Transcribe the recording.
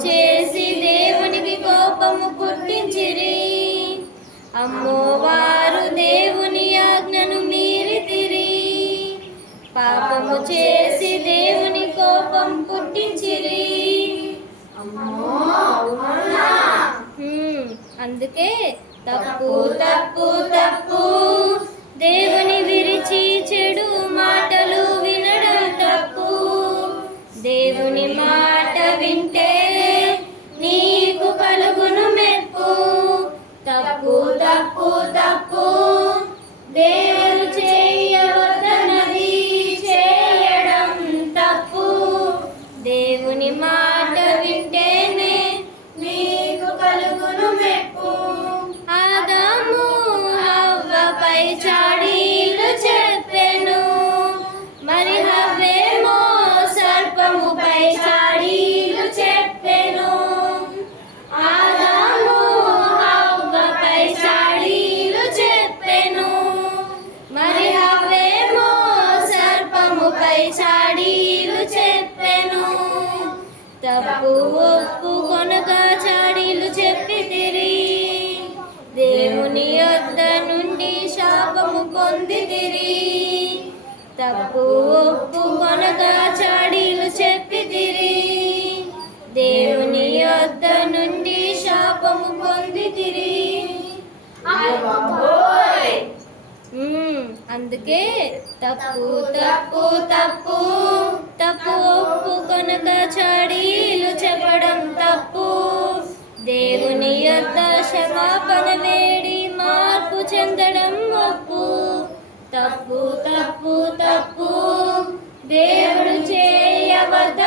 చేసి దేవునికి కోపము పుట్టించిరి అమ్మోవారు దేవుని ఆజ్ఞను మీరితిరి. పాపము చేసి దేవుని కోపం పుట్టించిరి అందుకే తప్పు తప్పు తప్పు దేవుని విరిచి తప్పు ఒప్పు కొనక చాడీలు చెప్పితిరి దేవుని వద్ద నుండి శాపము పొందితిరి తప్పు ఒప్పు కొనక అందుకే తప్పు తప్పు తప్పు తప్పు ఒప్పు కొనక చాడీలు చెప్పడం తప్పు. దేవుని యొక్క శమాపణ వేడి మార్పు చెందడం ఒప్పు. తప్పు తప్పు తప్పు దేవుడు చేయవద్ద